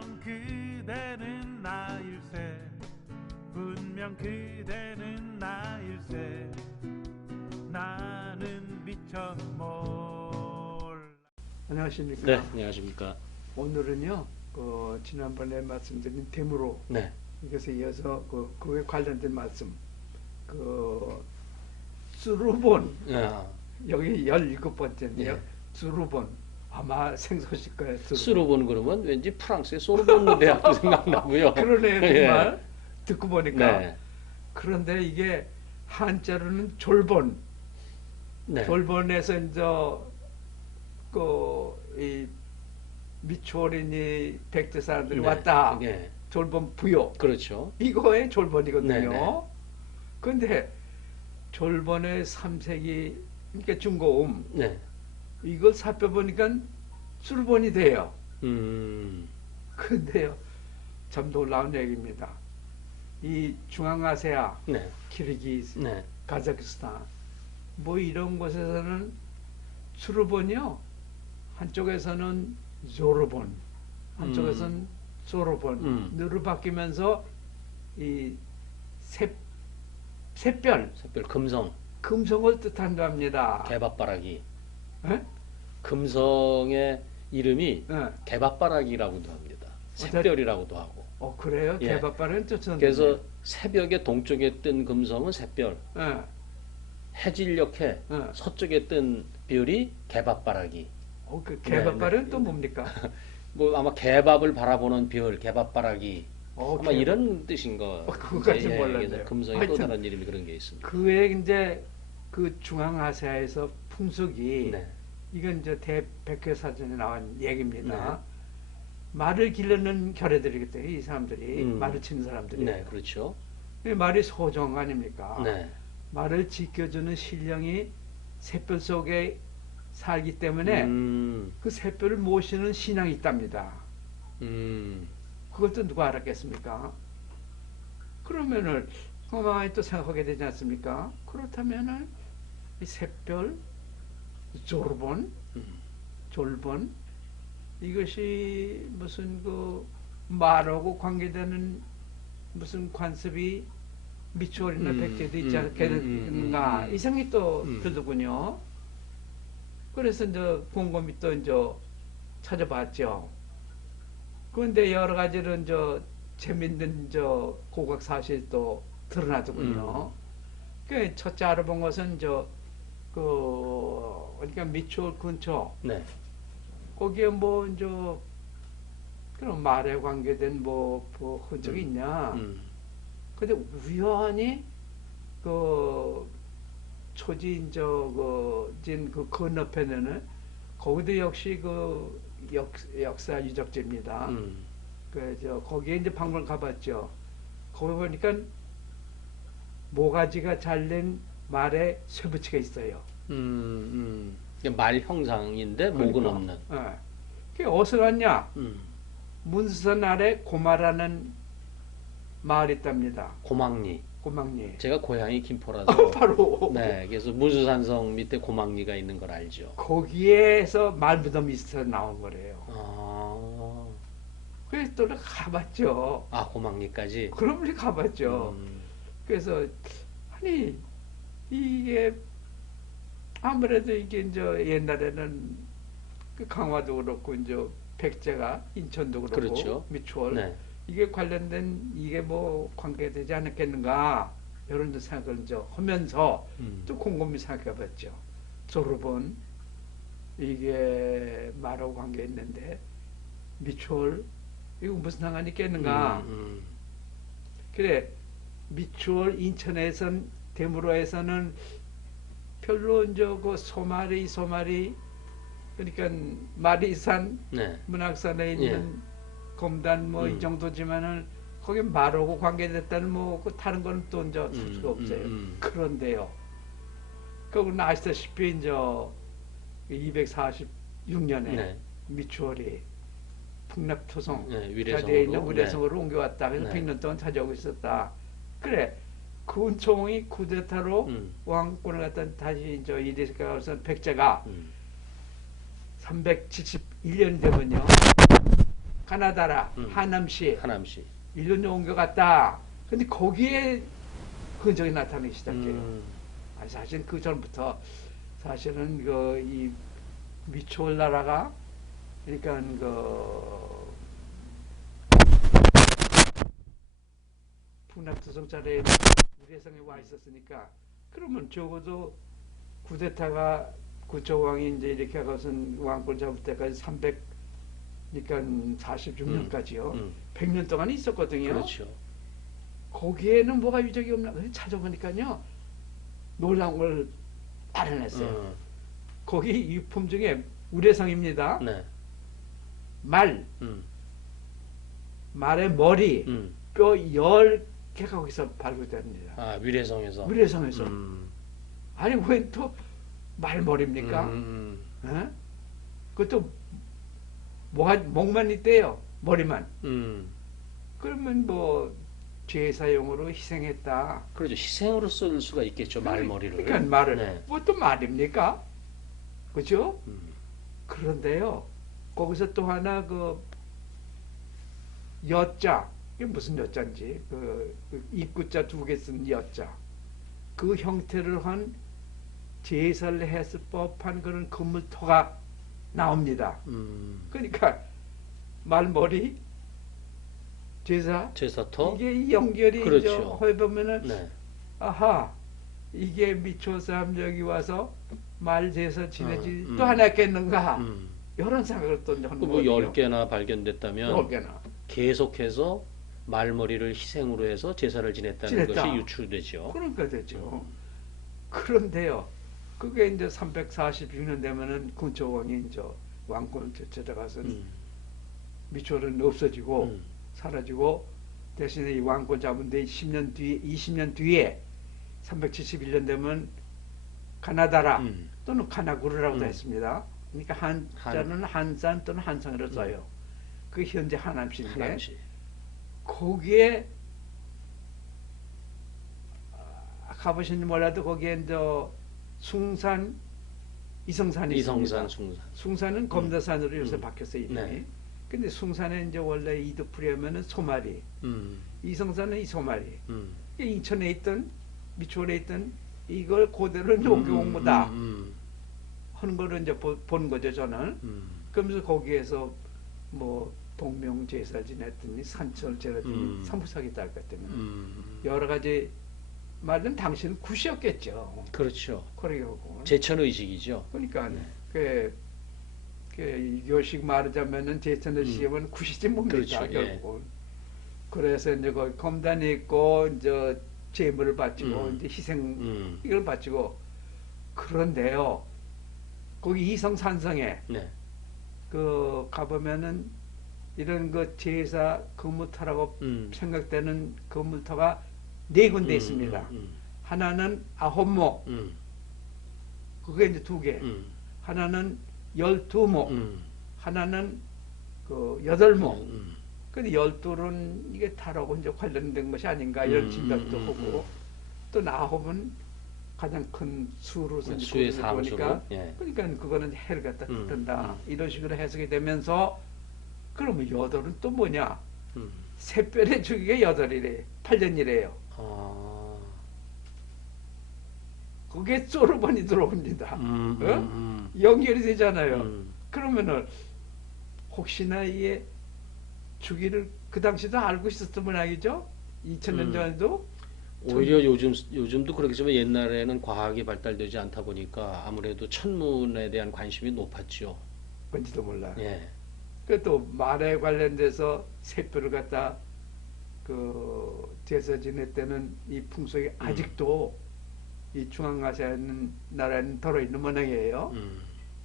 분명 그대는 나일세 분명 그대는 나일세 나는 미처 몰라. 안녕하십니까. 네, 안녕하십니까. 오늘은요, 지난번에 말씀드린 댐으로 네, 이것에 이어서 그에 관련된 말씀, 수르본, 아, 여기 17번째인데요. 네. 수르본, 아마 생소하실 거예요. 소르본 그러면 왠지 프랑스의 소르본 대학도 생각나고요. 그러네요, 예. 정말. 듣고 보니까. 네, 그런데 이게 한자로는 졸본, 네, 졸본에서 이제 이 미추홀이니 백제 사람들이 네, 왔다. 네, 졸본 부요. 그렇죠. 이거의 졸본이거든요. 네네. 근데 졸본의 3세기, 그러니까 중고음, 네, 이걸 살펴보니까 수르본이 돼요. 근데요, 참 놀라운 얘기입니다. 이 중앙아시아, 네, 키르기스, 네, 카자흐스탄, 뭐 이런 곳에서는 수르본이요, 한쪽에서는 조르본, 한쪽에서는 소르본, 으로 바뀌면서 이 샛별, 샛별 금성, 금성을 뜻한다 합니다. 개밥바라기. 예? 금성의 이름이 예. 개밥바라기라고도 합니다. 샛별이라고도 하고. 그래요? 예. 개밥발은 쫓았는데. 그래서 새벽에 동쪽에 뜬 금성은 샛별, 예. 해질녘에 예. 서쪽에 뜬 별이 개밥바라기. 그 개밥발은 네. 또 뭡니까? 뭐 아마 개밥을 바라보는 별, 개밥바라기. 아마 개- 이런 뜻인 거. 그거까지 몰랐네요. 그래서 금성의 또 하여튼 다른 이름이 그런 게 있습니다. 그에 이제 그 중앙아시아에서 풍속이 네. 이건 이제 대백회사전에 나온 얘기입니다. 네. 말을 기르는 결애들이겠대요. 이 사람들이 음. 말을 치는 사람들이. 네, 그렇죠. 이 말이 소정 아닙니까? 네. 말을 지켜주는 신령이 샛별 속에 살기 때문에 그 샛별을 모시는 신앙이 있답니다. 그것도 누가 알았겠습니까? 그러면은 가만히 또 생각하게 되지 않습니까? 그렇다면은 이 샛별, 졸본, 졸본 이것이 무슨 말하고 관계되는 무슨 관습이 미추홀이나 백제도 있지 않겠는가 이 생각이 또 들더군요. 그래서 이제 곰곰이 또 이제 찾아봤죠. 그런데 여러 가지로 이제 재밌는 고각 사실도 드러나더군요. 그 첫째 알아본 것은 그러니까 미추홀 근처 네. 거기에 뭐 이제 그런 말에 관계된 뭐 흔적이 있냐. 근데 우연히 초지 그 건너편에는 거기도 역시 역사 유적지입니다. 거기에 이제 방문을 가봤죠. 거기 보니까 모가지가 잘린 말에 쇠붙이가 있어요. 말 형상인데 목은 그러니까, 없는. 그게 어디서 갔냐? 문수산 아래 고마라는 마을이 있답니다. 고막리. 고막리. 제가 고향이 김포라서. 바로. 네, 그래서 무주산성 밑에 고막리가 있는 걸 알죠. 거기에서 말무덤이 있어서 나온 거래요. 아, 그래서 또 가봤죠. 아 고막리까지. 그럼 우리 가봤죠. 그래서 아니 이게 아무래도 이게 이제 옛날에는 그 강화도 그렇고 이제 백제가 인천도 그렇고 그렇죠. 미추홀 네. 이게 관련된 이게 뭐 관계되지 않았겠는가 이런 생각을 이제 하면서 또 곰곰이 생각해봤죠. 졸업은 이게 말하고 관계 있는데 미추홀 이거 무슨 상관이 있겠는가? 그래 미추홀 인천에선 대무로에서는 별로 이제 그 소마리 그러니까 마리산 네. 문학산에 있는 검단 뭐 이 정도지만은 거기 말하고 관계됐다는 그 다른 거는 또 이제 살 수가 없어요. 그런데요. 그거는 아시다시피 이제 246년에 네. 미추홀이 풍납토성 네, 자리에 있는 위례성으로. 위례성으로 옮겨왔다. 그래서 네. 100년 동안 차지하고 있었다. 그래. 군총이 쿠데타로 왕권을 갖다 다시 이제 이리스가 가서 백제가 371년 되면요. 가나다라 하남시 하남시. 1년 옮겨갔다. 근데 거기에 흔적이 나타나기 시작해요. 사실 그 전부터 사실은 그 이 미추홀 나라가 그러니까 그 풍납투성찰에 우레성에 와 있었으니까 그러면 적어도 쿠데타가 구초왕이 이제 이렇게 하고선 왕권 잡을 때까지 300 그러니까 46년까지요. 100년 동안 있었거든요. 그렇죠. 거기에는 뭐가 유적이 없나 찾아보니까요. 놀라운 걸 알아냈어요. 거기 유품 중에 우레성입니다. 네. 말의 머리, 뼈 10개가 거기서 발굴됩니다. 아, 위례성에서. 위례성에서. 아니 왜 또 말머리입니까? 에? 그것도 목만 있대요. 머리만. 그러면 뭐 제사용으로 희생했다. 그렇죠. 희생으로 쓸 수가 있겠죠. 말머리를. 그러니까 말을. 네. 뭐 또 말입니까? 그죠? 그런데요. 거기서 또 하나 그 여자. 이게 무슨 여자인지. 그 입구자 2개 쓴 여자. 그 형태를 한 제사를 했을 법한 그런 건물토가 나옵니다. 그러니까 말머리 제사터 이게 이 연결이 그렇죠. 해보면은 네. 아하 이게 미초 사람 여기 와서 말 제사 지내지 또 하나 있겠는가 이런 생각을 또 하는 뭐 거예요. 10개나 발견됐다면 10개나 계속해서 말머리를 희생으로 해서 제사를 지냈다는 지냈다. 것이 유출되죠. 그러니까 되죠. 그런데요. 그게 이제 346년 되면은 군초왕이 이제 왕권을 되찾아가서 미초는 없어지고 사라지고 대신에 이 왕권 잡은 데 10년 뒤에 20년 뒤에 371년 되면 가나다라 또는 가나구르라고도 했습니다. 그러니까 한자는 한산 또는 한성으로 써요. 그 현재 하남시인데 하남시. 거기에 가보신지 몰라도 거기에 이제 숭산 이성산이 이성산, 있습니다. 숭산은 검다산으로 요새 바뀌었어요 이름이. 네. 근데 숭산에 이제 원래 이득풀이하면은 소마리, 이성산은 이 소마리. 인천에 있던 미추홀에 있던 이걸 그대로 옮겨온 거다 하는 거를 이제 본 거죠 저는. 그러면서 거기에서 뭐 동명 제사 지냈더니 산철 제사 지냈더니 삼부사기다 할 것 때문에 여러 가지 말은 당신은 굿이었겠죠. 그렇죠. 그러고 제천의식이죠. 그러니까 그 요식 말하자면은 제천의식이면 굿이지 뭡니까 그렇죠. 결국은. 그래서 이제 거기 검단이 있고 이제 제물을 바치고 이제 희생 이걸 바치고 그런데요. 거기 이성산성에 네. 그 가보면은 이런 그 제사 건물터라고 생각되는 건물터가 4군데 있습니다. 하나는 아홉목, 그게 이제 2개. 하나는 12목, 하나는 그 8목. 근데 12는 이게 달하고 이제 관련된 것이 아닌가 이런 짐작도 하고 또 아홉은 가장 큰 수로서 수의 보니까 예. 그러니까 그거는 해를 갖다 뜻한다 이런 식으로 해석이 되면서 그러면 8은 또 뭐냐? 샛별의 주기가 8이래 8년이래요. 아. 그게 소르반이 들어옵니다. 연결이 되잖아요. 그러면은 혹시나 이게 주기를 그 당시도 알고 있었던 모양이죠? 2000년 전에도? 오히려 요즘도 그렇겠지만 옛날에는 과학이 발달되지 않다 보니까 아무래도 천문에 대한 관심이 높았죠. 뭔지도 몰라. 예. 그 또 말에 관련돼서 샛별을 갖다 그 제사 지낼 때는 이 풍속이 아직도 이 중앙아시아에 있는 나라에는 들어있는 모양이에요.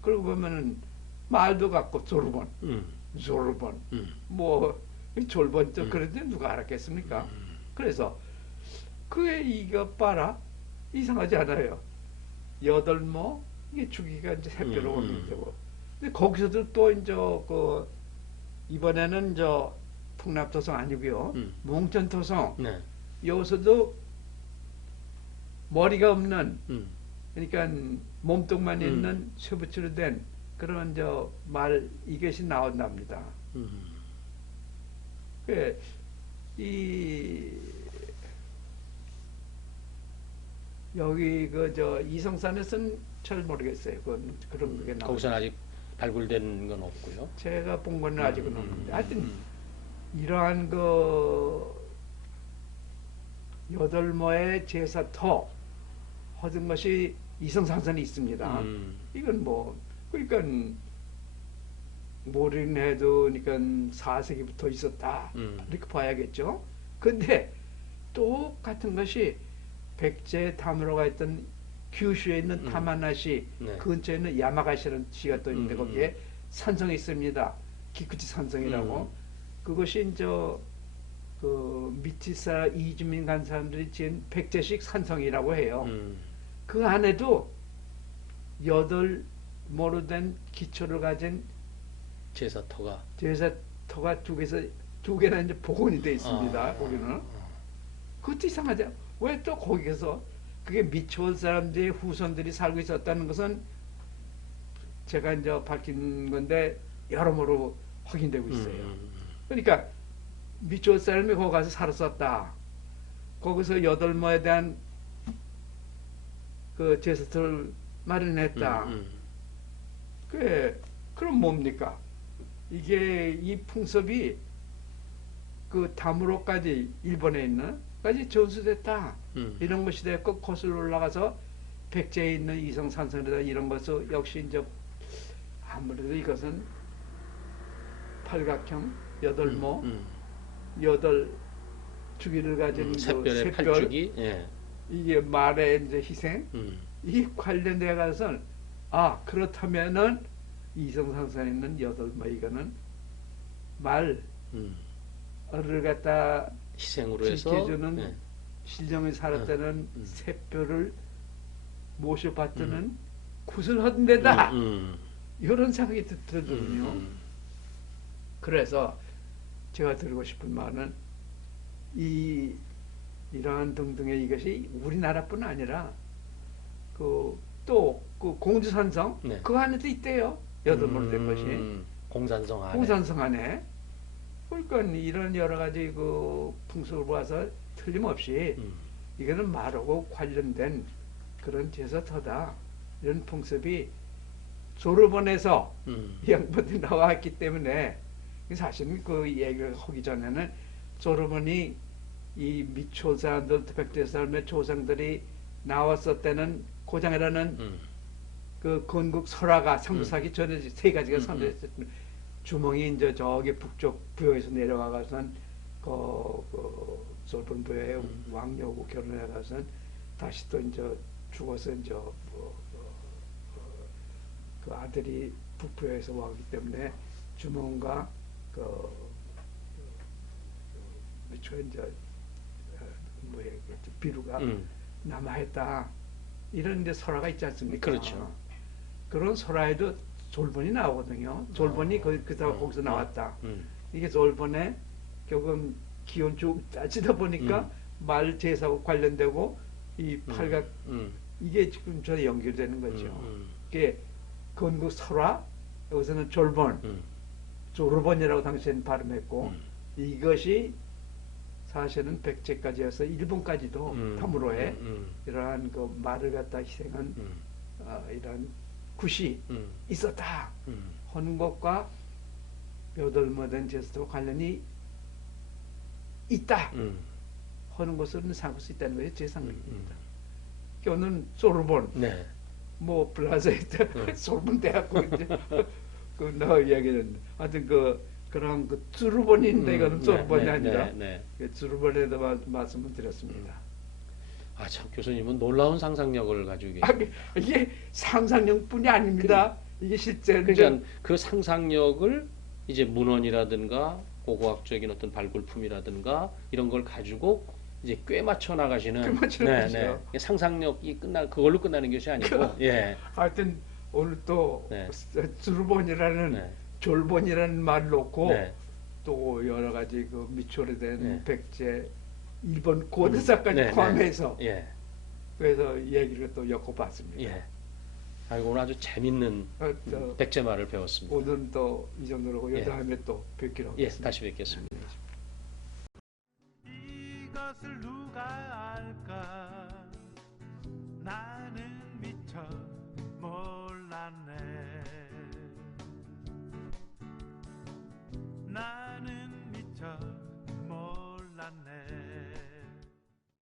그러고 보면은 말도 갖고 조르본, 뭐 졸본 그런데 누가 알았겠습니까? 그래서 그게 이거 봐라 이상하지 않아요. 8뭐 이게 주기가 이제 샛별로 오는 되고. 근데 거기서도 또 이제 그 이번에는 저 풍납토성 아니고요. 몽천토성. 네. 여기서도 머리가 없는 그러니까 몸뚱만 있는 쇠붙이로 된 그런 저 말 이것이 나온답니다. 그, 이, 여기 그 저 이성산에서는 잘 모르겠어요. 그런 게 나오고. 거기서는 아직 발굴된 건 없고요. 제가 본 거는 아직은 없는데. 하여튼 음. 이러한 그 여덟모의 제사터 얻은 것이 이성산선이 있습니다. 이건 뭐 그러니까 모린해도 그러니까 4세기부터 있었다 이렇게 봐야겠죠. 근데 똑같은 것이 백제 다무로가 있던 규슈에 있는 타마나시 네. 근처에 있는 야마가시라는 시가 또 있는데 거기에 산성이 있습니다. 기쿠치 산성이라고. 그것이 이제 그 미티사 이주민 간 사람들이 지은 백제식 산성이라고 해요. 그 안에도 8모로 된 기초를 가진 제사터가 제사터가 두 개나 이제 복원이 되어 있습니다. 거기는. 그것도 이상하죠. 왜 또 거기에서 그게 미초원 사람들의 후손들이 살고 있었다는 것은 제가 이제 밝힌 건데 여러모로 확인되고 있어요. 그러니까 미초원 사람이 거기 가서 살았었다. 거기서 8모에 대한 그 제사터를 마련했다. 그럼 뭡니까? 이게 이 풍습이 그 다무로까지 일본에 있는 까지 전수됐다. 이런 것이 됐고 거슬러 올라가서 백제에 있는 이성산성이다 이런 것도 역시 이제 아무래도 이것은 팔각형 8모 8주기를 가진 그 샛별의 샛별 8주기 예. 이게 말의 이제 희생 이 관련돼 가서 그렇다면은 이성산성에 있는 8모 이거는 말을 갖다 희생으로 해서 지켜주는 예. 신령이 살았다는 샛별을 모셔봤다는 굿을 얻은 데다 이런 생각이 들거든요. 그래서 제가 드리고 싶은 말은 이러한 등등의 이것이 우리나라뿐 아니라 또 그 공주산성 네. 그 안에도 있대요. 8모로 된 것이 공산성 안에 공산성 안에. 그러니까 이런 여러 가지 그 풍습을 봐서 틀림없이 이거는 말하고 관련된 그런 제사터다. 이런 풍습이 조르본에서 이 양반들이 나왔기 때문에 사실은 그 얘기를 하기 전에는 조르본이 이 미초 사람들, 백제 사람의 조상들이 나왔었다는 고장이라는 그 건국 설화가 상주사기 전에 3가지가 상주했었던 주몽이 이제 저기 북쪽 부여에서 내려가서는 그 조르본 부여의 왕녀하고 결혼해가서는 다시 또 이제 죽어서 이제 그 아들이 북부여에서 왔기 때문에 주몽과 미초 이제 비루가 남아했다 이런 이제 설화가 있지 않습니까? 그렇죠. 그런 설화에도 졸본이 나오거든요. 졸본이 거기서 나왔다. 이게 졸본에 결국은 기원 쭉 따지다 보니까 말 제사하고 관련되고 이 팔각 이게 지금 저 연결되는 거죠. 이게 건국 설화 여기서는 졸본, 조르본이라고 당시에는 발음했고 이것이 사실은 백제까지 해서 일본까지도 다무로에 이러한 그 말을 갖다 희생한 이러한 굿이 있었다 하는 것과 8모 된 제사와 관련이 있다 하는 것은 삼을 수 있다는 것이 제 생각입니다. 오늘 소르본, 네. 뭐 블라자에 소르본 대학교 이제 그 나 이야기는 하여튼 그런 그 주르본인데 이거는 소르본이 아니라 주르본에다 말씀을 드렸습니다. 참 교수님은 놀라운 상상력을 가지고 계십니다. 이게 상상력뿐이 아닙니다. 이게 실제로 그러니까 그 상상력을 이제 문헌이라든가 고고학적인 어떤 발굴품이라든가 이런 걸 가지고 이제 꽤 맞춰 나가시는 상상력이 그걸로 끝나는 것이 아니고 하여튼 오늘 또 주르본이라는 졸본이라는 말을 놓고 또 여러 가지 그 미초에 된 백제 일본 고대사까지 포함해서 그래서 얘기를 또 엮어봤습니다. 아이고 오늘 아주 재밌는 백제 말을 배웠습니다. 오늘은 또 이 정도로 하고 다음에 또 뵙기로 하겠습니다. 다시 뵙겠습니다. 그것을 누가 알까 나는 미쳐